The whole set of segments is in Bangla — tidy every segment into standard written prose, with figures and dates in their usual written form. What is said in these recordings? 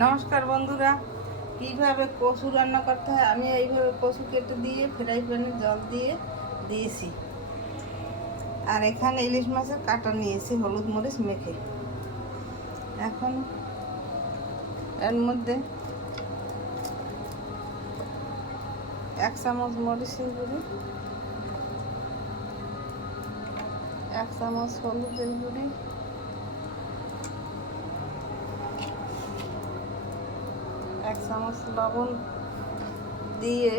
নমস্কার বন্ধুরা, কিভাবে কচু রান্না করতে হয় আমি এইভাবে কচু কেটে দিয়ে ফ্রাই প্যানে জল দিয়ে দিয়েছি। আর এখানে ইলিশ মাছের কাটা নিয়েছি হলুদ মরিচ মেখে। এখন এর মধ্যে 1 চামচ মরিচের গুঁড়ি, 1 চামচ হলুদের গুঁড়ি, 1 চামচ লবণ দিয়ে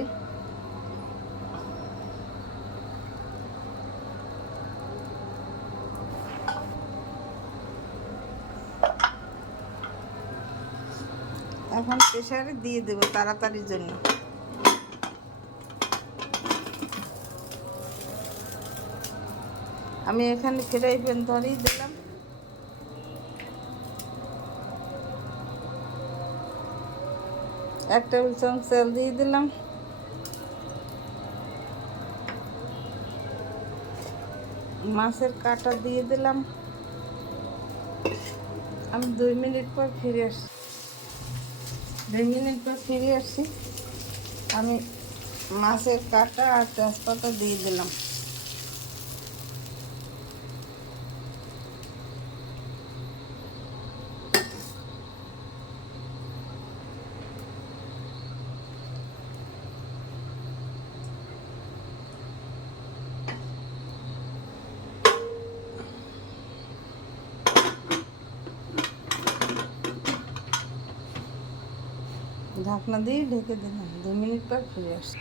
এখন প্রেসারে দিয়ে দেব তাড়াতাড়ির জন্য। আমি এখানে ফ্রাই প্যান ধরিয়ে দিলাম। এক টেবিল চামচ তেল দিয়ে দিলাম। মাছের কাটা দিয়ে দিলাম। আমি 2 মিনিট পর ফিরে আসছি। 2 মিনিট পর ফিরে আসছি। আমি মাছের কাটা আর তেজপাতা দিয়ে দিলাম। ঢাকনা দিয়ে ঢেকে দিলাম। 2 মিনিট পর ফিরে আসছি।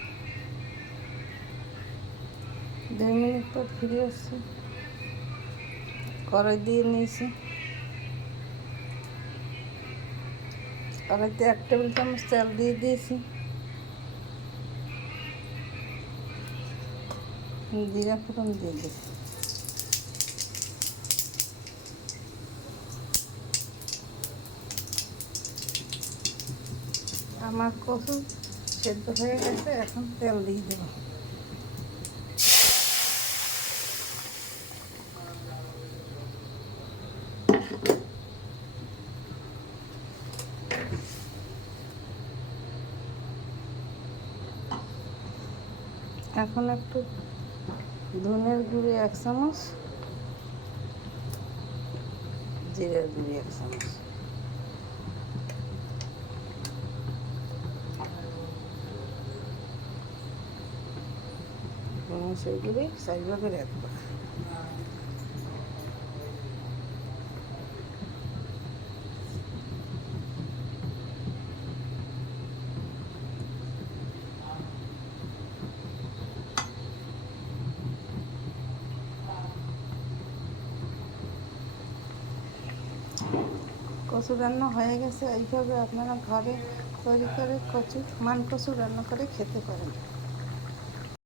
2 মিনিট পর ফিরে আসছি। কড়াই দিয়ে নিয়েছি। কড়াইতে 1 টেবিল চামচ তেল দিয়ে দিয়েছি। জিরা ফোড়ন দিয়ে দিয়েছি। আমার কচু সেদ্ধ হয়ে গেছে, এখন তেল দিয়ে দেব। এখন একটু ধনের গুঁড়ি 1 চামচ, জিরার গুঁড়ি 1 চামচ, মরিচের গুঁড়ি 4 ভাগের 1 ভাগ। কচু রান্না হয়ে গেছে। এইভাবে আপনারা ঘরে তৈরি করে মান কচু রান্না করে খেতে পারেন।